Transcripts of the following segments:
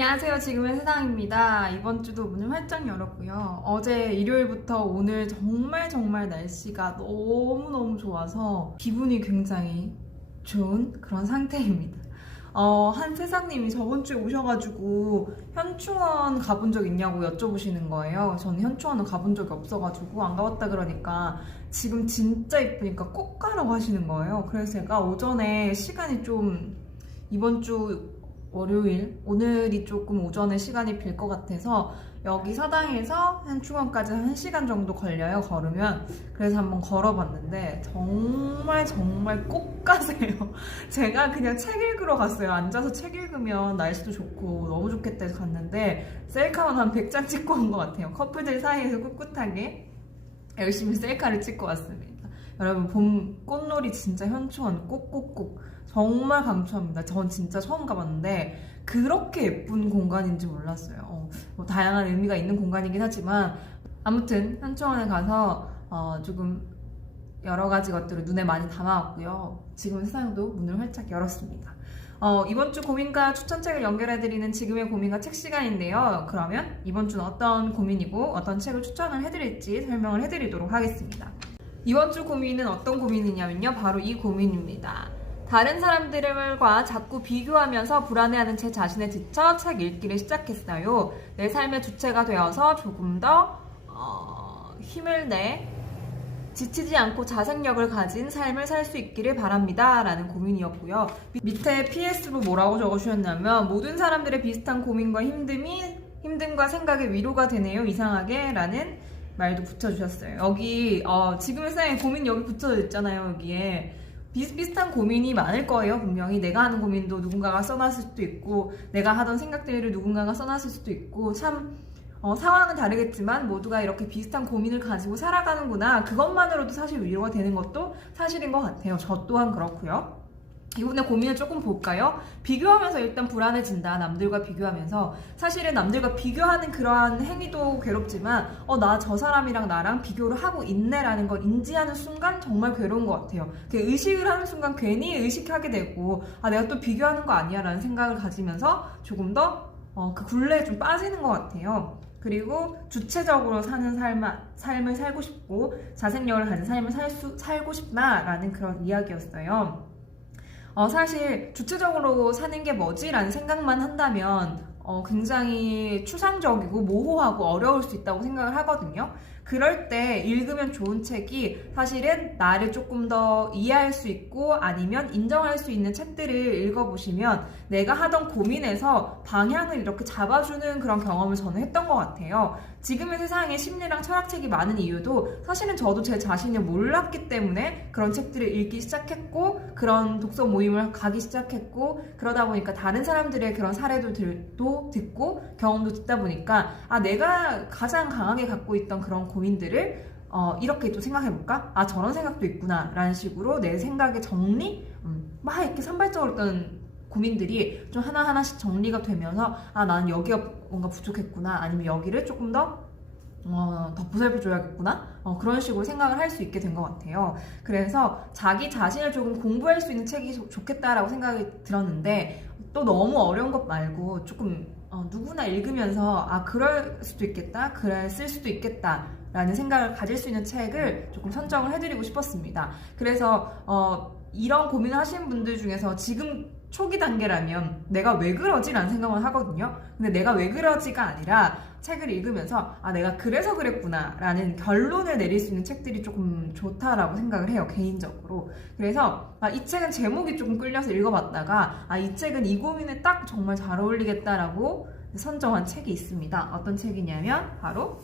안녕하세요. 지금의 세상입니다. 이번 주도 문을 활짝 열었고요. 어제 일요일부터 오늘 정말 날씨가 너무너무 좋아서 기분이 굉장히 좋은 그런 상태입니다. 한 세상님이 저번 주에 오셔가지고 현충원 가본 적 있냐고 여쭤보시는 거예요. 저는 현충원은 가본 적이 없어가지고 안 가봤다 그러니까 지금 진짜 이쁘니까 꼭 가라고 하시는 거예요. 그래서 제가 오전에 시간이 좀 이번 주 월요일, 오늘이 조금 오전에 시간이 빌 것 같아서 여기 사당에서 현충원까지 1시간 정도 걸려요, 걸으면. 그래서 한번 걸어봤는데 정말 꼭 가세요. 제가 그냥 책 읽으러 갔어요. 앉아서 책 읽으면 날씨도 좋고 너무 좋겠다 해서 갔는데 셀카만 한 100장 찍고 온 것 같아요. 커플들 사이에서 꿋꿋하게 열심히 셀카를 찍고 왔습니다. 여러분, 봄 꽃놀이 진짜 현충원 꼭꼭꼭 정말 강추합니다. 전 진짜 처음 가봤는데 그렇게 예쁜 공간인지 몰랐어요. 뭐 다양한 의미가 있는 공간이긴 하지만 아무튼 현충원에 가서 조금 여러 가지 것들을 눈에 많이 담아왔고요. 지금 세상도 문을 활짝 열었습니다. 이번 주 고민과 추천책을 연결해드리는 지금의 고민과 책 시간인데요. 그러면 이번 주는 어떤 고민이고 어떤 책을 추천을 해드릴지 설명을 해드리도록 하겠습니다. 이번 주 고민은 어떤 고민이냐면요. 바로 이 고민입니다. 다른 사람들과 자꾸 비교하면서 불안해하는 제 자신에 지쳐 책 읽기를 시작했어요. 내 삶의 주체가 되어서 조금 더 힘을 내 지치지 않고 자생력을 가진 삶을 살 수 있기를 바랍니다. 라는 고민이었고요. 밑에 PS로 뭐라고 적어주셨냐면 모든 사람들의 비슷한 고민과 힘듦과 생각의 위로가 되네요. 이상하게 라는 말도 붙여주셨어요. 여기 지금의 세상에 고민 여기 붙여져 있잖아요. 여기에 비슷비슷한 고민이 많을 거예요. 분명히 내가 하는 고민도 누군가가 써놨을 수도 있고 내가 하던 생각들을 누군가가 써놨을 수도 있고 참 상황은 다르겠지만 모두가 이렇게 비슷한 고민을 가지고 살아가는구나. 그것만으로도 사실 위로가 되는 것도 사실인 것 같아요. 저 또한 그렇고요. 이분의 고민을 조금 볼까요? 비교하면서 일단 불안해진다. 남들과 비교하면서. 사실은 남들과 비교하는 그러한 행위도 괴롭지만 나 저 사람이랑 나랑 비교를 하고 있네라는 걸 인지하는 순간 정말 괴로운 것 같아요. 의식을 하는 순간 괜히 의식하게 되고 내가 또 비교하는 거 아니야 라는 생각을 가지면서 조금 더 그 굴레에 좀 빠지는 것 같아요. 그리고 주체적으로 사는 삶을 살고 싶고 자생력을 가진 삶을 살고 싶다라는 그런 이야기였어요. 사실 주체적으로 사는 게 뭐지? 라는 생각만 한다면 굉장히 추상적이고 모호하고 어려울 수 있다고 생각을 하거든요. 그럴 때 읽으면 좋은 책이 사실은 나를 조금 더 이해할 수 있고 아니면 인정할 수 있는 책들을 읽어보시면 내가 하던 고민에서 방향을 이렇게 잡아주는 그런 경험을 저는 했던 것 같아요. 지금의 세상에 심리랑 철학책이 많은 이유도 사실은 저도 제 자신을 몰랐기 때문에 그런 책들을 읽기 시작했고 그런 독서 모임을 가기 시작했고 그러다 보니까 다른 사람들의 그런 사례도 듣고 경험도 듣다 보니까 내가 가장 강하게 갖고 있던 그런 고민들을 이렇게 또 생각해볼까? 저런 생각도 있구나 라는 식으로 내 생각의 정리? 막 이렇게 산발적으로 했던 고민들이 좀 하나하나씩 정리가 되면서 나는 여기가 뭔가 부족했구나 아니면 여기를 조금 더 보살펴줘야겠구나 그런 식으로 생각을 할 수 있게 된 것 같아요. 그래서 자기 자신을 조금 공부할 수 있는 책이 좋겠다라고 생각이 들었는데 또 너무 어려운 것 말고 조금 누구나 읽으면서 그럴 수도 있겠다 그랬을 수도 있겠다 라는 생각을 가질 수 있는 책을 조금 선정을 해드리고 싶었습니다. 그래서 이런 고민을 하시는 분들 중에서 지금 초기 단계라면 내가 왜 그러지? 라는 생각을 하거든요. 근데 내가 왜 그러지가 아니라 책을 읽으면서 내가 그래서 그랬구나 라는 결론을 내릴 수 있는 책들이 조금 좋다라고 생각을 해요. 개인적으로. 그래서 이 책은 제목이 조금 끌려서 읽어봤다가 이 책은 이 고민에 딱 정말 잘 어울리겠다라고 선정한 책이 있습니다. 어떤 책이냐면 바로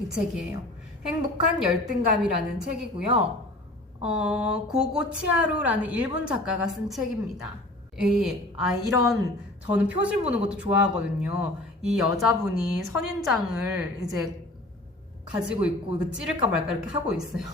이 책이에요. 행복한 열등감이라는 책이고요. 고고 치하루라는 일본 작가가 쓴 책입니다. 저는 표지 보는 것도 좋아하거든요. 이 여자분이 선인장을 이제 가지고 있고 이거 찌를까 말까 이렇게 하고 있어요.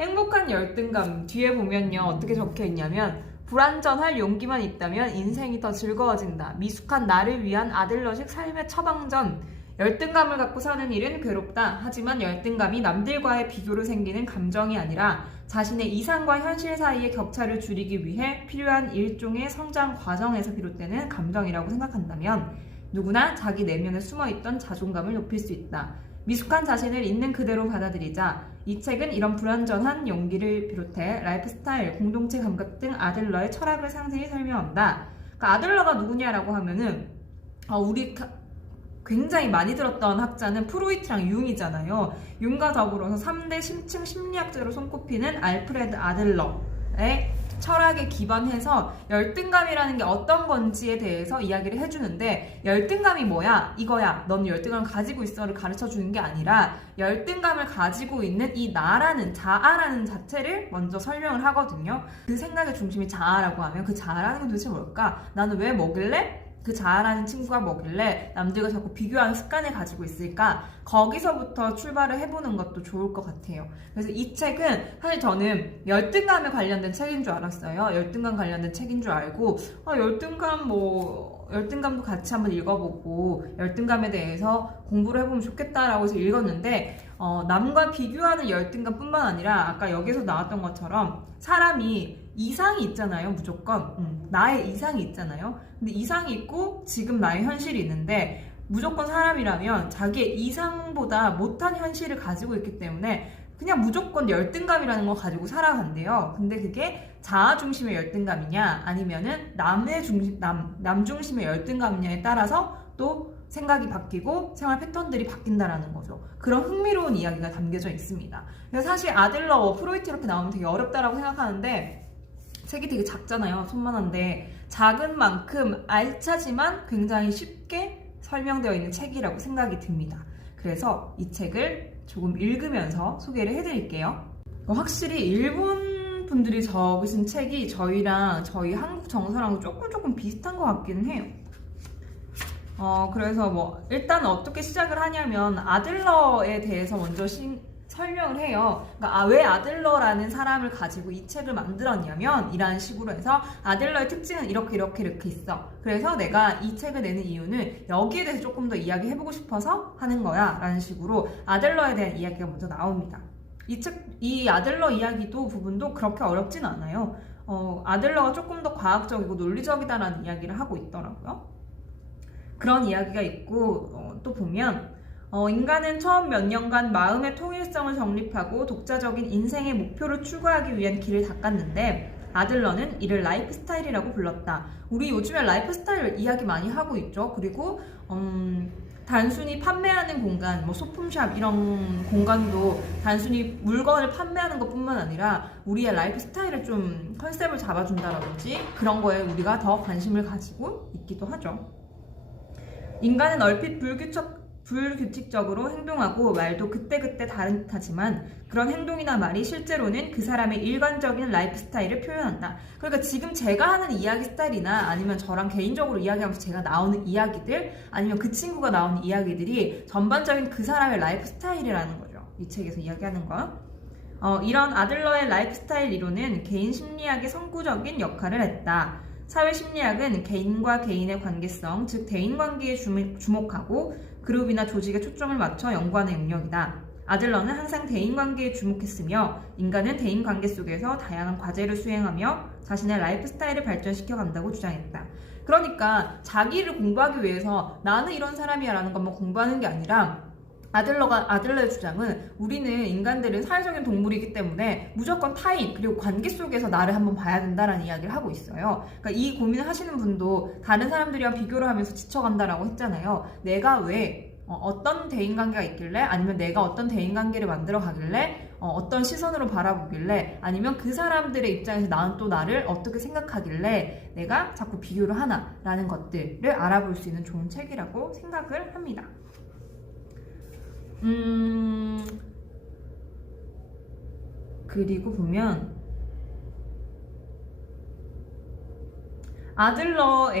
행복한 열등감 뒤에 보면요 어떻게 적혀 있냐면 불완전할 용기만 있다면 인생이 더 즐거워진다. 미숙한 나를 위한 아들러식 삶의 처방전. 열등감을 갖고 사는 일은 괴롭다. 하지만 열등감이 남들과의 비교로 생기는 감정이 아니라 자신의 이상과 현실 사이의 격차를 줄이기 위해 필요한 일종의 성장 과정에서 비롯되는 감정이라고 생각한다면 누구나 자기 내면에 숨어있던 자존감을 높일 수 있다. 미숙한 자신을 있는 그대로 받아들이자. 이 책은 이런 불완전한 용기를 비롯해 라이프 스타일, 공동체 감각 등 아들러의 철학을 상세히 설명한다. 그러니까 아들러가 누구냐라고 하면은 우리 굉장히 많이 들었던 학자는 프로이트랑 융이잖아요. 융과 더불어서 3대 심층 심리학자로 손꼽히는 알프레드 아들러의 철학에 기반해서 열등감이라는 게 어떤 건지에 대해서 이야기를 해주는데, 열등감이 뭐야? 이거야. 넌 열등감을 가지고 있어를 가르쳐 주는 게 아니라 열등감을 가지고 있는 이 나라는, 자아라는 자체를 먼저 설명을 하거든요. 그 생각의 중심이 자아라고 하면 그 자아라는 건 도대체 뭘까? 나는 왜 먹을래? 그 자아라는 친구가 뭐길래 남들과 자꾸 비교하는 습관을 가지고 있을까? 거기서부터 출발을 해보는 것도 좋을 것 같아요. 그래서 이 책은 사실 저는 열등감에 관련된 책인 줄 알았어요. 열등감 관련된 책인 줄 알고 열등감도 같이 한번 읽어보고 열등감에 대해서 공부를 해보면 좋겠다라고 해서 읽었는데 남과 비교하는 열등감뿐만 아니라 아까 여기서 나왔던 것처럼 사람이 이상이 있잖아요. 무조건 나의 이상이 있잖아요. 근데 이상이 있고 지금 나의 현실이 있는데 무조건 사람이라면 자기의 이상보다 못한 현실을 가지고 있기 때문에 그냥 무조건 열등감이라는 거 가지고 살아간대요. 근데 그게 자아 중심의 열등감이냐 아니면은 남 중심의 열등감이냐에 따라서 또 생각이 바뀌고 생활 패턴들이 바뀐다라는 거죠. 그런 흥미로운 이야기가 담겨져 있습니다. 그래서 사실 아들러, 프로이트 이렇게 나오면 되게 어렵다라고 생각하는데 책이 되게 작잖아요. 손만한데 작은 만큼 알차지만 굉장히 쉽게 설명되어 있는 책이라고 생각이 듭니다. 그래서 이 책을 조금 읽으면서 소개를 해드릴게요. 확실히 일본 분들이 적으신 책이 저희랑 저희 한국 정서랑 조금 비슷한 것 같기는 해요. 그래서 일단 어떻게 시작을 하냐면 아들러에 대해서 먼저 설명을 해요. 그러니까 왜 아들러라는 사람을 가지고 이 책을 만들었냐면 이런 식으로 해서 아들러의 특징은 이렇게 있어. 그래서 내가 이 책을 내는 이유는 여기에 대해서 조금 더 이야기해보고 싶어서 하는 거야 라는 식으로 아들러에 대한 이야기가 먼저 나옵니다. 이 아들러 이야기도 부분도 그렇게 어렵진 않아요. 아들러가 조금 더 과학적이고 논리적이다라는 이야기를 하고 있더라고요. 그런 이야기가 있고 또 보면 인간은 처음 몇 년간 마음의 통일성을 정립하고 독자적인 인생의 목표를 추구하기 위한 길을 닦았는데 아들러는 이를 라이프 스타일이라고 불렀다. 우리 요즘에 라이프 스타일 이야기 많이 하고 있죠. 그리고 단순히 판매하는 공간, 소품샵 이런 공간도 단순히 물건을 판매하는 것뿐만 아니라 우리의 라이프 스타일을 좀 컨셉을 잡아준다라든지 그런 거에 우리가 더 관심을 가지고 있기도 하죠. 인간은 얼핏 불규칙적으로 행동하고 말도 그때그때 다른 듯하지만 그런 행동이나 말이 실제로는 그 사람의 일관적인 라이프 스타일을 표현한다. 그러니까 지금 제가 하는 이야기 스타일이나 아니면 저랑 개인적으로 이야기하면서 제가 나오는 이야기들 아니면 그 친구가 나오는 이야기들이 전반적인 그 사람의 라이프 스타일이라는 거죠. 이 책에서 이야기하는 거. 이런 아들러의 라이프 스타일 이론은 개인 심리학의 선구적인 역할을 했다. 사회심리학은 개인과 개인의 관계성, 즉 대인관계에 주목하고 그룹이나 조직에 초점을 맞춰 연구하는 영역이다. 아들러는 항상 대인관계에 주목했으며 인간은 대인관계 속에서 다양한 과제를 수행하며 자신의 라이프 스타일을 발전시켜 간다고 주장했다. 그러니까 자기를 공부하기 위해서 나는 이런 사람이야 라는 것만 공부하는 게 아니라 아들러의 주장은 우리는 인간들은 사회적인 동물이기 때문에 무조건 타인 그리고 관계 속에서 나를 한번 봐야 된다라는 이야기를 하고 있어요. 그러니까 이 고민을 하시는 분도 다른 사람들이랑 비교를 하면서 지쳐간다라고 했잖아요. 내가 왜 어떤 대인관계가 있길래 아니면 내가 어떤 대인관계를 만들어 가길래 어떤 시선으로 바라보길래 아니면 그 사람들의 입장에서 나는 또 나를 어떻게 생각하길래 내가 자꾸 비교를 하나라는 것들을 알아볼 수 있는 좋은 책이라고 생각을 합니다. 그리고 보면 아들러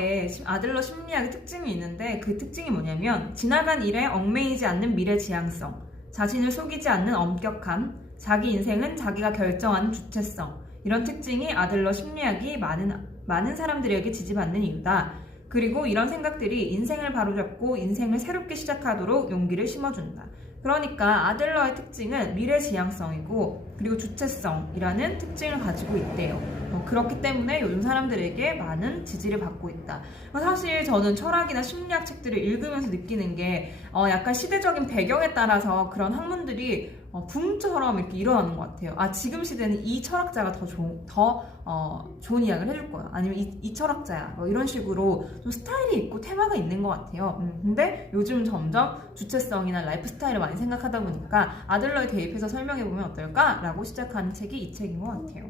심리학의 특징이 있는데 그 특징이 뭐냐면 지나간 일에 얽매이지 않는 미래 지향성, 자신을 속이지 않는 엄격함, 자기 인생은 자기가 결정하는 주체성 이런 특징이 아들러 심리학이 많은 사람들에게 지지받는 이유다. 그리고 이런 생각들이 인생을 바로잡고 인생을 새롭게 시작하도록 용기를 심어준다. 그러니까 아들러의 특징은 미래지향성이고 그리고 주체성이라는 특징을 가지고 있대요. 그렇기 때문에 요즘 사람들에게 많은 지지를 받고 있다. 사실 저는 철학이나 심리학 책들을 읽으면서 느끼는 게 약간 시대적인 배경에 따라서 그런 학문들이 붐처럼 이렇게 일어나는 것 같아요. 아, 지금 시대는 이 철학자가 더 좋은 이야기를 해줄 거야. 아니면 이 철학자야. 뭐 이런 식으로 좀 스타일이 있고 테마가 있는 것 같아요. 근데 요즘 점점 주체성이나 라이프 스타일을 많이 생각하다 보니까 아들러에 대입해서 설명해보면 어떨까라고 시작하는 책이 이 책인 것 같아요.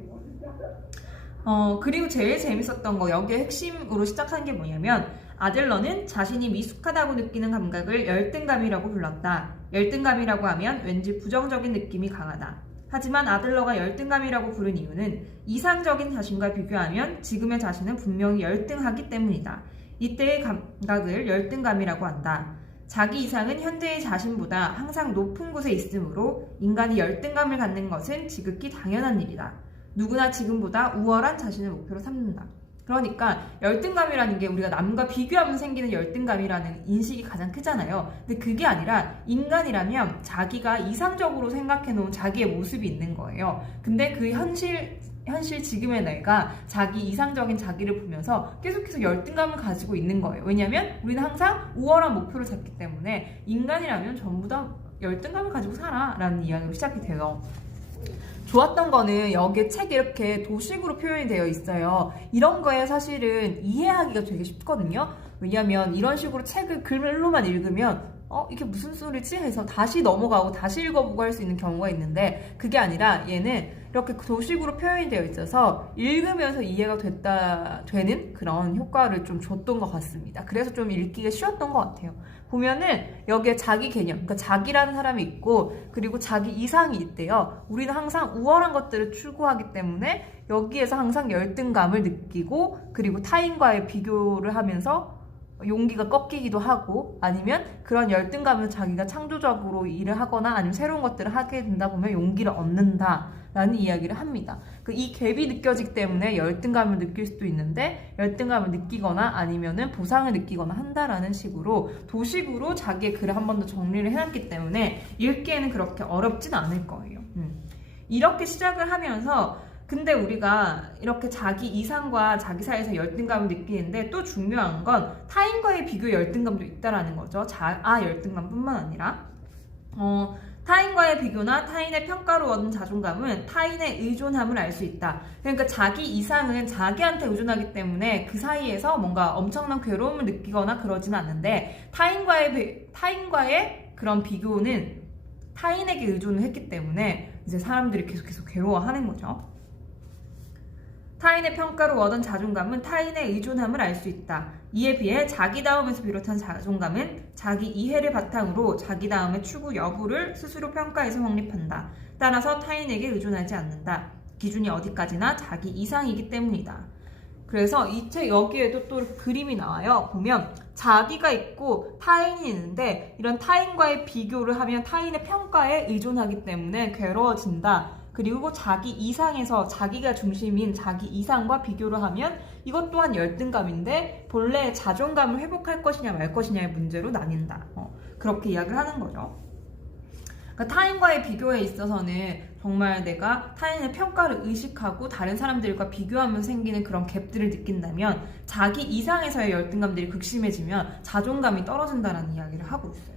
그리고 제일 재밌었던 거, 여기에 핵심으로 시작한 게 뭐냐면 아들러는 자신이 미숙하다고 느끼는 감각을 열등감이라고 불렀다. 열등감이라고 하면 왠지 부정적인 느낌이 강하다. 하지만 아들러가 열등감이라고 부른 이유는 이상적인 자신과 비교하면 지금의 자신은 분명히 열등하기 때문이다. 이때의 감각을 열등감이라고 한다. 자기 이상은 현재의 자신보다 항상 높은 곳에 있으므로 인간이 열등감을 갖는 것은 지극히 당연한 일이다. 누구나 지금보다 우월한 자신을 목표로 삼는다. 그러니까 열등감이라는 게 우리가 남과 비교하면 생기는 열등감이라는 인식이 가장 크잖아요. 근데 그게 아니라 인간이라면 자기가 이상적으로 생각해놓은 자기의 모습이 있는 거예요. 근데 그 현실 지금의 내가 자기 이상적인 자기를 보면서 계속해서 열등감을 가지고 있는 거예요. 왜냐하면 우리는 항상 우월한 목표를 잡기 때문에 인간이라면 전부 다 열등감을 가지고 살아 라는 이야기로 시작이 돼요. 좋았던 거는 여기에 책이 이렇게 도식으로 표현이 되어 있어요. 이런 거에 사실은 이해하기가 되게 쉽거든요. 왜냐면 이런 식으로 책을 글로만 읽으면 이게 무슨 소리지? 해서 다시 넘어가고 다시 읽어보고 할 수 있는 경우가 있는데 그게 아니라 얘는 이렇게 도식으로 표현이 되어 있어서 읽으면서 이해가 되는 그런 효과를 좀 줬던 것 같습니다. 그래서 좀 읽기가 쉬웠던 것 같아요. 보면은 여기에 자기 개념, 그러니까 자기라는 사람이 있고 그리고 자기 이상이 있대요. 우리는 항상 우월한 것들을 추구하기 때문에 여기에서 항상 열등감을 느끼고 그리고 타인과의 비교를 하면서 용기가 꺾이기도 하고 아니면 그런 열등감을 자기가 창조적으로 일을 하거나 아니면 새로운 것들을 하게 된다 보면 용기를 얻는다 라는 이야기를 합니다. 이 갭이 느껴지기 때문에 열등감을 느낄 수도 있는데 열등감을 느끼거나 아니면은 보상을 느끼거나 한다라는 식으로 도식으로 자기의 글을 한 번 더 정리를 해놨기 때문에 읽기에는 그렇게 어렵진 않을 거예요. 이렇게 시작을 하면서 근데 우리가 이렇게 자기 이상과 자기 사이에서 열등감을 느끼는데 또 중요한 건 타인과의 비교 열등감도 있다라는 거죠. 열등감뿐만 아니라 타인과의 비교나 타인의 평가로 얻은 자존감은 타인의 의존함을 알 수 있다. 그러니까 자기 이상은 자기한테 의존하기 때문에 그 사이에서 뭔가 엄청난 괴로움을 느끼거나 그러진 않는데 타인과의 그런 비교는 타인에게 의존을 했기 때문에 이제 사람들이 계속해서 괴로워하는 거죠. 타인의 평가로 얻은 자존감은 타인의 의존함을 알 수 있다. 이에 비해 자기다움에서 비롯한 자존감은 자기 이해를 바탕으로 자기다움의 추구 여부를 스스로 평가해서 확립한다. 따라서 타인에게 의존하지 않는다. 기준이 어디까지나 자기 이상이기 때문이다. 그래서 이 책 여기에도 또 그림이 나와요. 보면 자기가 있고 타인이 있는데 이런 타인과의 비교를 하면 타인의 평가에 의존하기 때문에 괴로워진다. 그리고 자기 이상에서 자기가 중심인 자기 이상과 비교를 하면 이것 또한 열등감인데 본래의 자존감을 회복할 것이냐 말 것이냐의 문제로 나뉜다. 그렇게 이야기를 하는 거죠. 그러니까 타인과의 비교에 있어서는 정말 내가 타인의 평가를 의식하고 다른 사람들과 비교하면서 생기는 그런 갭들을 느낀다면 자기 이상에서의 열등감들이 극심해지면 자존감이 떨어진다는 이야기를 하고 있어요.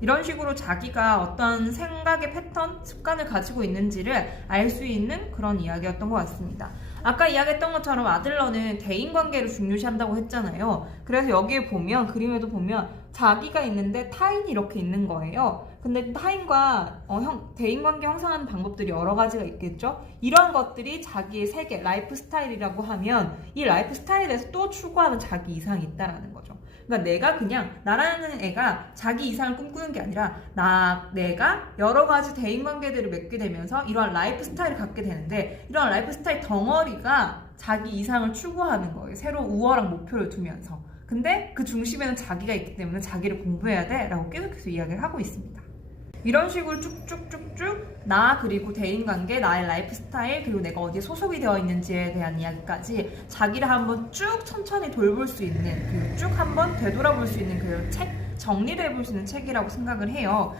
이런 식으로 자기가 어떤 생각의 패턴, 습관을 가지고 있는지를 알 수 있는 그런 이야기였던 것 같습니다. 아까 이야기했던 것처럼 아들러는 대인관계를 중요시한다고 했잖아요. 그래서 여기에 보면, 그림에도 보면 자기가 있는데 타인이 이렇게 있는 거예요. 근데 타인과 대인관계 형성하는 방법들이 여러 가지가 있겠죠? 이러한 것들이 자기의 세계, 라이프 스타일이라고 하면 이 라이프 스타일에서 또 추구하는 자기 이상이 있다라는 거죠. 그러니까 내가 그냥 나라는 애가 자기 이상을 꿈꾸는 게 아니라 내가 여러 가지 대인관계들을 맺게 되면서 이러한 라이프 스타일을 갖게 되는데 이러한 라이프 스타일 덩어리가 자기 이상을 추구하는 거예요. 새로운 우월한 목표를 두면서. 근데 그 중심에는 자기가 있기 때문에 자기를 공부해야 돼 라고 계속해서 이야기를 하고 있습니다. 이런 식으로 쭉쭉쭉쭉 나 그리고 대인관계, 나의 라이프 스타일, 그리고 내가 어디에 소속이 되어 있는지에 대한 이야기까지 자기를 한번 쭉 천천히 돌볼 수 있는, 그리고 쭉 한번 되돌아볼 수 있는 그 책, 정리를 해볼 수 있는 책이라고 생각을 해요.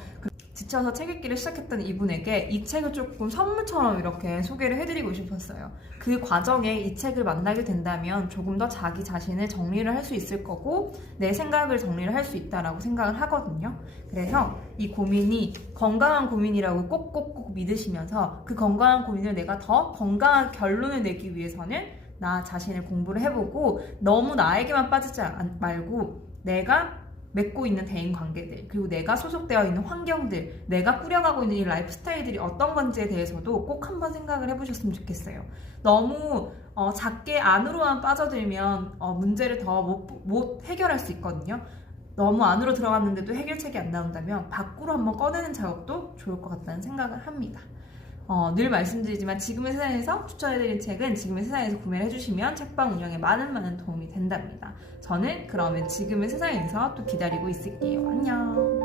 지쳐서 책 읽기를 시작했던 이분에게 이 책을 조금 선물처럼 이렇게 소개를 해드리고 싶었어요. 그 과정에 이 책을 만나게 된다면 조금 더 자기 자신을 정리를 할 수 있을 거고 내 생각을 정리를 할 수 있다라고 생각을 하거든요. 그래서 이 고민이 건강한 고민이라고 꼭꼭꼭 믿으시면서 그 건강한 고민을 내가 더 건강한 결론을 내기 위해서는 나 자신을 공부를 해보고 너무 나에게만 빠지지 말고 내가 맺고 있는 대인 관계들, 그리고 내가 소속되어 있는 환경들, 내가 꾸려가고 있는 이 라이프 스타일들이 어떤 건지에 대해서도 꼭 한번 생각을 해보셨으면 좋겠어요. 너무 작게 안으로만 빠져들면 문제를 더 못 해결할 수 있거든요. 너무 안으로 들어갔는데도 해결책이 안 나온다면 밖으로 한번 꺼내는 작업도 좋을 것 같다는 생각을 합니다. 늘 말씀드리지만 지금의 세상에서 추천해드린 책은 지금의 세상에서 구매를 해주시면 책방 운영에 많은 도움이 된답니다. 저는 그러면 지금의 세상에서 또 기다리고 있을게요. 안녕.